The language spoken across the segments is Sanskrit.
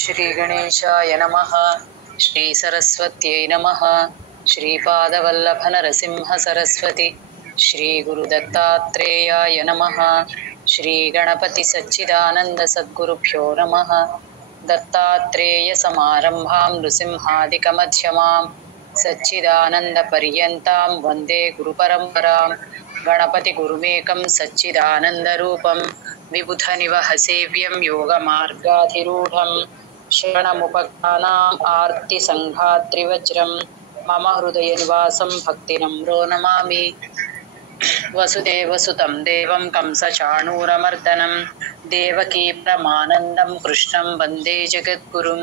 श्रीगणेशाय नमः। श्रीसरस्वत्यै नमः। श्रीपादवल्लभनरसिंहसरस्वती श्रीगुरुदत्तात्रेयाय नमः। श्रीगणपतिसच्चिदानन्दसद्गुरुभ्यो नमः। दत्तात्रेयसमारम्भां नृसिंहादिकमध्यमां सच्चिदानन्दपर्यन्तां वन्दे गुरुपरम्परां। गणपतिगुरुमेकं सच्चिदानन्दरूपं विबुधनिवहसेव्यं योगमार्गाधिरूढं शरणमुपकानाम् आर्तिसङ्घात्रिवज्रं मम हृदयनिवासं भक्तिनम्रो नमामि। वसुदेवसुतं देवं कंसचाणूरमर्दनं देवकी परमानन्दं कृष्णं वन्दे जगद्गुरुं।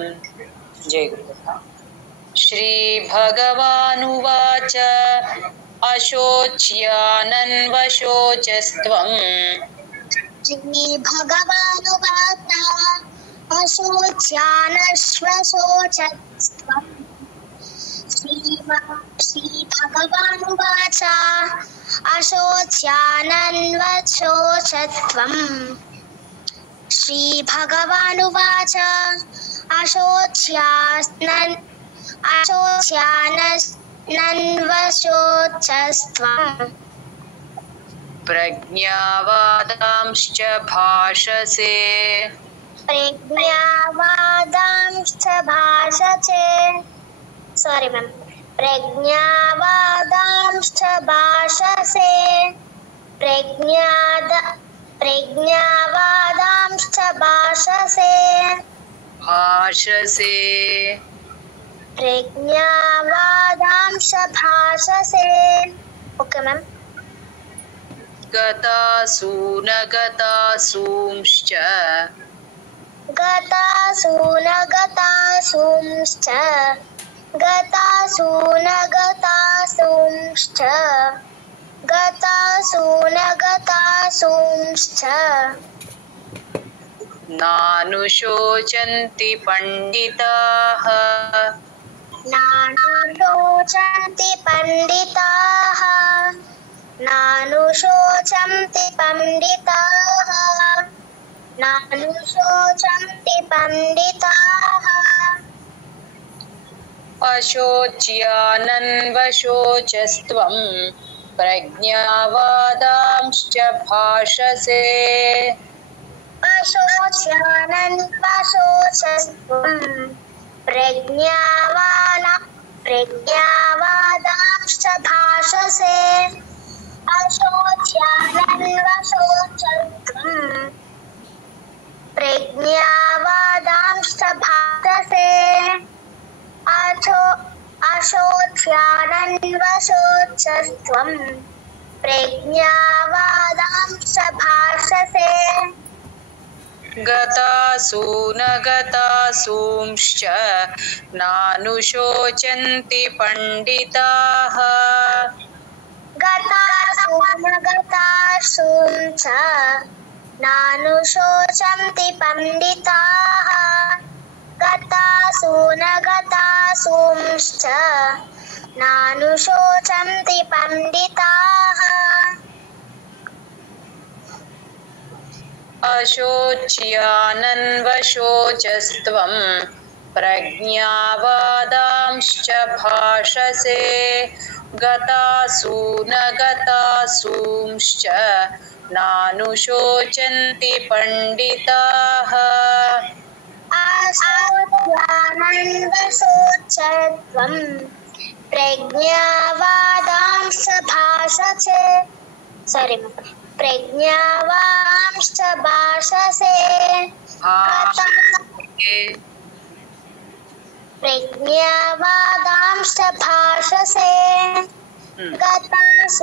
जय गुरुदेव। श्रीभगवानुवाच अशोच्यानन्वशोचस्त्वं श्रीभगवानुवाच अशोच्यानन्वशोचस्त्वं श्रीभगवानुवाच अशोच्यानन्वशोचस्त्वं श्रीभगवानुवाच अशोच्यानन्वशोचस्त्वं प्रज्ञावादांश्च भाषसे प्रज्ञावादांश्च भाषसे प्रज्ञावादांश्च भाषसे प्रज्ञावादांश्च भाषसे। Okay ma'am. गतासूनगतासूंश्च गतासूनगतासूंश्च गतासूनगतासूंश्च गतासूनगतासूंश्च नानुशोचन्ति पंडिताः नानुशोचन्ति पंडिताः नानुशोचन्ति पंडिताः नानुशोचन्ति पंडिताः। अशोच्यानन्वशोचस्त्वं प्रज्ञावादांश्च भाषसे अशोच्यानन्वशोचस्त्वं प्रज्ञावादांश्च भाषसे अशोच्यानन्वशोचस्त्वं प्रज्ञावादांश्च भाषसे अशोच्यानन्वशोचस्त्वं प्रज्ञावादांश्च भाषसे। गतासूनगतासूंश्च नानुशोचन्ति पंडिताः गतासूनगतासूंश्च नानुशोचन्ति पंडिताः गतासूनगतासूंश्च नानुशोचन्ति पंडिताः। अशोच्यानन्वशोचस्त्वं प्रज्ञावादांश्च भाषसे गतासूनगतासूंश्च नानुशोचन्ति पंडिताः अशोच्यानन्वशोचस्त्वं प्रज्ञावादांश्च भाषसे प्रज्ञावादांश्च भाषसे प्रज्ञावादांश्च भाषसे गतासूनगतासूंश्च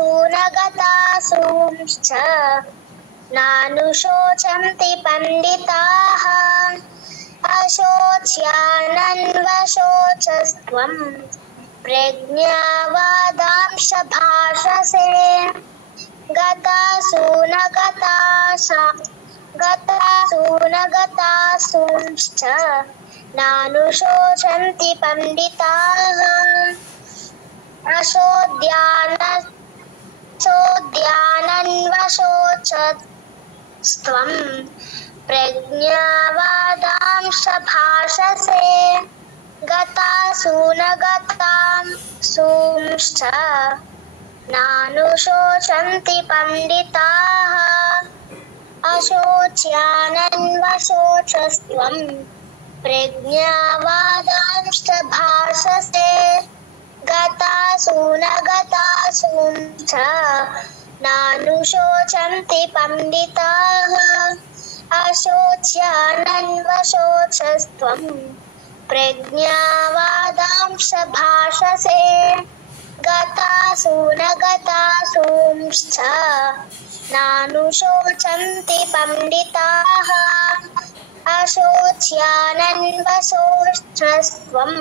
नानुशोचन्ति पंडिताः अशोच्यानन्वशोचस्त्वं प्रज्ञावादांश्च भाषसे गतासूनगतासूंश्च नानुशोचन्ति पंडिताः अशोच्यानन्वशोचस्त्वं प्रज्ञावादांश्च भाषसे गतासु न गतांश्च नानुशोचन्ति पंडिताः अशोच्यानन्वशोचस्त्वं प्रज्ञावादांश्च भाषसे गतासु न गतासुंश्च नानुशोचन्ति पंडिताः अशोच्यानन्वशोचस्त्वं प्रज्ञावादांश्च भाषसे गतासु न गतासुंश्च नानुशोचन्ति पंडिताः अशोच्यानन्वशोचस्त्वं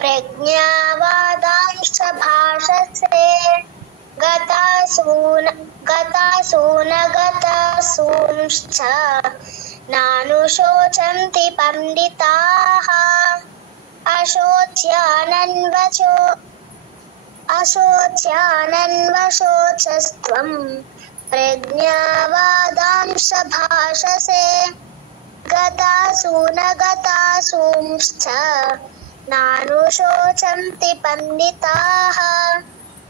प्रज्ञावादांश्च भाषसे गतासु न गतासुंश्च नानुशोचन्ति पंडिताः अशोच्यानन्वशोचस्त्वं प्रज्ञावादांश्च भाषसे गतासु न गतासुंश्च नानुशोचन्ति पंडिताः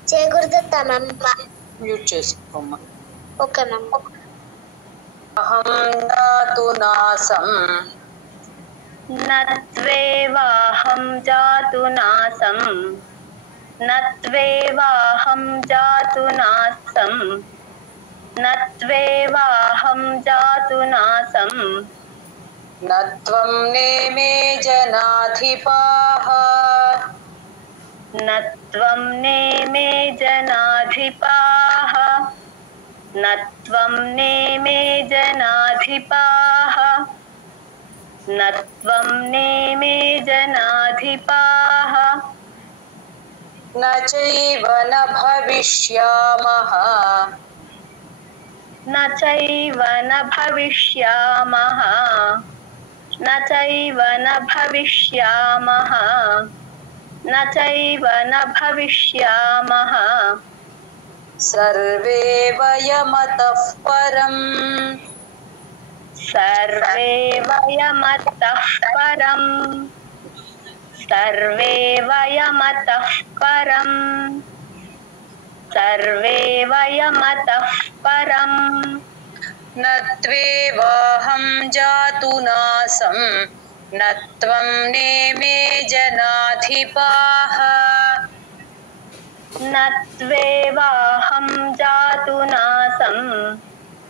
जय गुरुदत्तमम्मा మ్యూట్ చేసుకోమ్మా. ఓకే మమ్మ అహం జాతు నాసం నత్వేవాహం జాతు నాసం నత్వేవాహం జాతు నాసం నత్వేవాహం జాతు నాసం నత్వం నేమే జనాధిపాః నత్వం నేమే జనాధిపాః నత్వం నేమే జనాధిపాః నత్వం నేమే జనాధిపాః న చైవ న భవిష్యామః న చైవ న భవిష్యామః న చైవ న భవిష్యామః న చైవ న భవిష్యామః సర్వే వయమతః పరం సర్వే వయమతః పరం సర్వే వయమతః పరం సర్వే వయమతః పరం నత్వేవాహం జాతు నాసం నత్వం నేమే జనాధిపాః నత్వేవాహం జాతు నాసం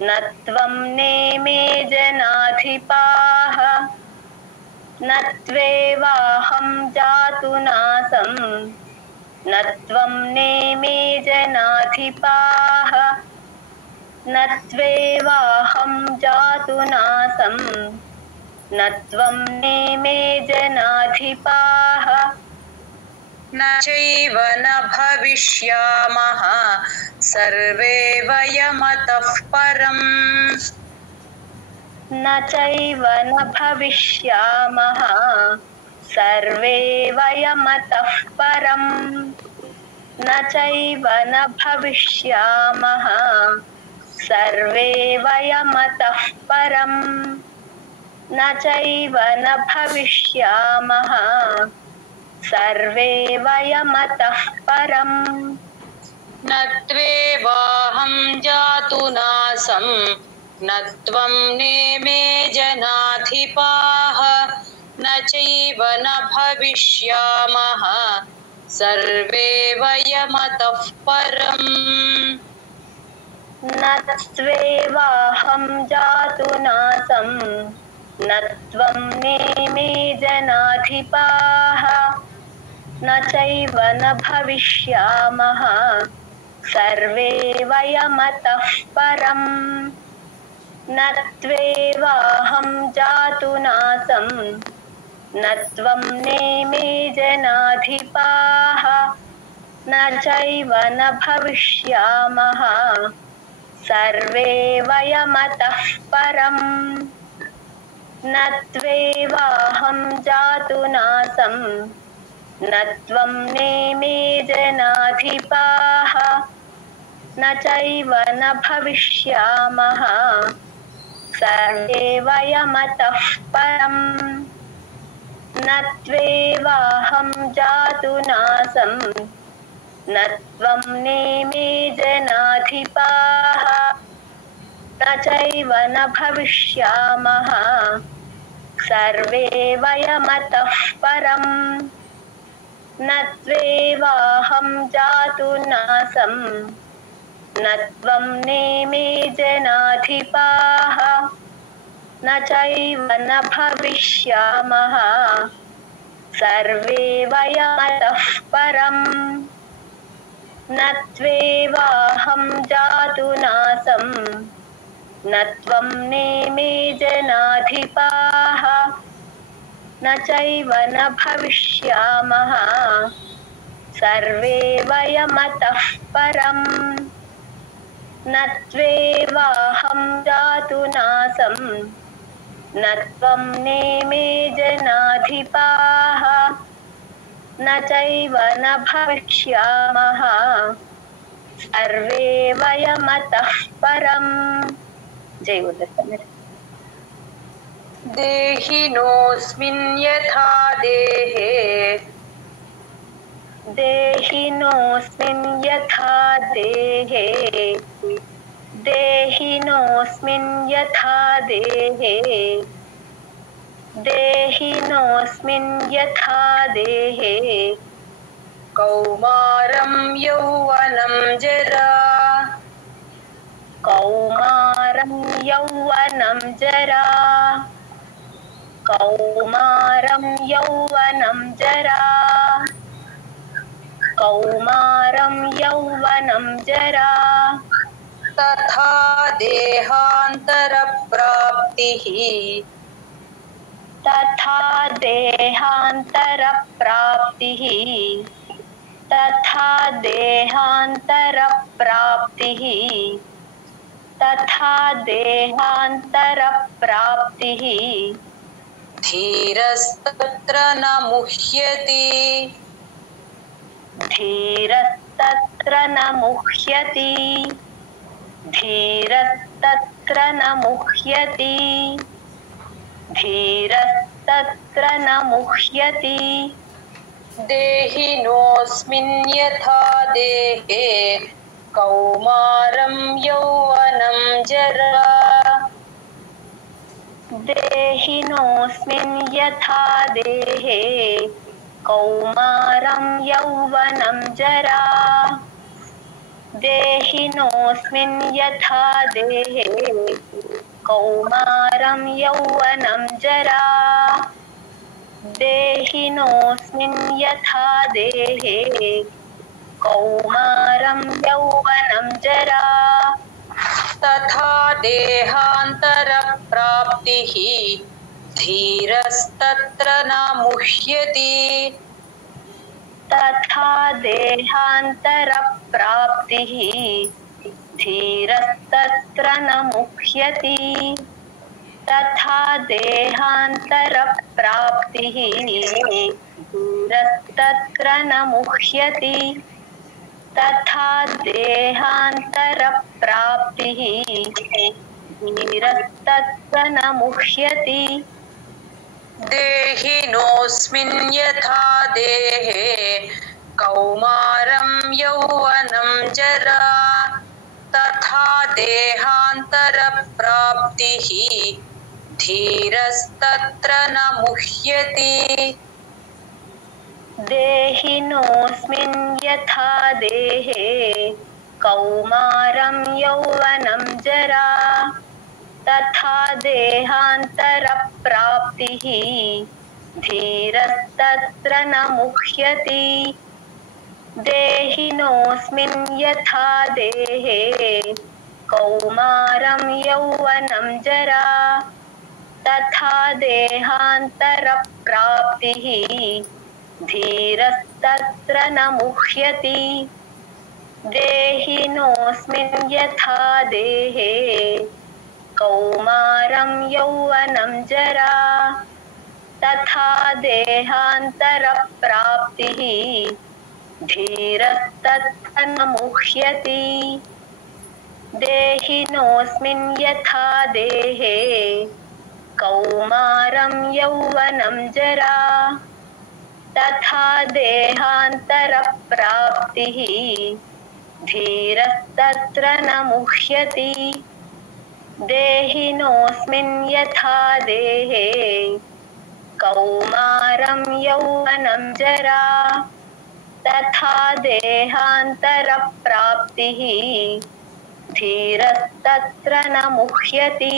నత్వం నేమే జనాధిపాః నత్వేవాహం జాతు నాసం నత్వం నేమే జనాధిపాః నత్వేవాహం జాతు నాసం నత్వం నేమే జనాధిపాః న చైవ న భవిష్యామః సర్వే వయమతః పరం న చైవ న భవిష్యామః సర్వే వయమతః పరం న చైవ న భవిష్యామః సర్వే వయమతః పరం న చైవ న భవిష్యామః సర్వే వయమతః పరం నత్వేవాహం జాతు నాసం నత్వం నేమే జనాధిపాః న చైవ న భవిష్యామః సర్వే వయమతః పరం నత్వేవాహం జాతు నాసం నత్వం నేమే జనాధిపాః న చైవ న భవిష్యామః సర్వే వయమతః పరం నత్వేవాహం జాతు నాసం నత్వం నేమే జనాధిపాః న చైవ న భవిష్యామః సర్వే వయమతః పరం నత్వేవాహం జాతు నాసం నత్వం నేమే జనాధిపాః న చైవ న భవిష్యామః सर्वे वयमतः परम् न त्वेवाहं जातु नासं न त्वं नेमे जनाधिपाः न चैव न भविष्यामः सर्वे वयमतः परम् न त्वेवाहं जातु नासं न त्वं नेमे जनाधिपाः न चैव न भविष्यामः सर्वे वयमतः परम् न त्वेवाहं जातु नासं न त्वं नेमे जनाधिपाः न चैव न भविष्यामः सर्वे वयमतः परम् न त्वेवाहं जातु नासं न त्वं नेमे जनाधिपाः न चैव न भविष्यामः सर्वे वयमतः परम्। जय गुरुदत्त। देहिनोऽस्मिन् यथा देहे देहिनोऽस्मिन् यथा देहे देहिनोऽस्मिन् यथा देहे देहिनोऽस्मिन् यथा देहे कौमारं यौवनं जरा कौमारं यौवनं जरा कौमारं यौवनं जरा कौमारं यौवनं जरा तथा देहान्तरप्राप्तिः तथा देहान्तरप्राप्तिः तथा देहान्तरप्राप्तिः तथा देहान्तरप्राप्तिः धीरस्तत्र न मुह्यति धीरस्तत्र न मुह्यति धीरस्तत्र न मुह्यति धीरस्तत्र न मुह्यति देहिनोऽस्मिन् यथा देहे कौमारं यौवनं जरा देहिनोऽस्मिन् यथा देहे कौमारं यौवनं जरा देहिनोऽस्मिन् यथा देहे कौमारं यौवनं जरा देहिनोऽस्मिन् यथा देहे कौमारं यौवनं जरा तथा देहान्तरप्राप्तिः धीरस्तत्र न मुह्यति तथा देहान्तरप्राप्तिः धीरस्तत्र न मुह्यति तथा देहान्तरप्राप्तिः धीरस्तत्र न मुह्यति तथा देहान्तरप्राप्तिः धीरस्तत्र न मुह्यति देहिनोऽस्मिन् यथा देहे कौमारं यौवनं जरा तथा देहान्तरप्राप्तिः धीरस्तत्र न मुह्यति देहिनोऽस्मिन् यथा देहे कौमारं यौवनं जरा तथा देहान्तरप्राप्तिः धीरस्तत्र न मुह्यति देहिनोऽस्मिन् यथा देहे कौमारं यौवनं जरा तथा देहान्तरप्राप्तिः धीरस्तत्र न मुह्यति देहिनोऽस्मिन् यथा देहे कौमारं यौवनं जरा तथा देहान्तरप्राप्तिः धीरस्तत्र न मुह्यति देहिनोऽस्मिन् यथा देहे कौमारं यौवनं जरा तथा देहान्तरप्राप्तिः धीरस्तत्र न मुह्यति देहिनोऽस्मिन् यथा देहे कौमारं यौवनं जरा तथा देहान्तरप्राप्तिः धीरस्तत्र न मुह्यति।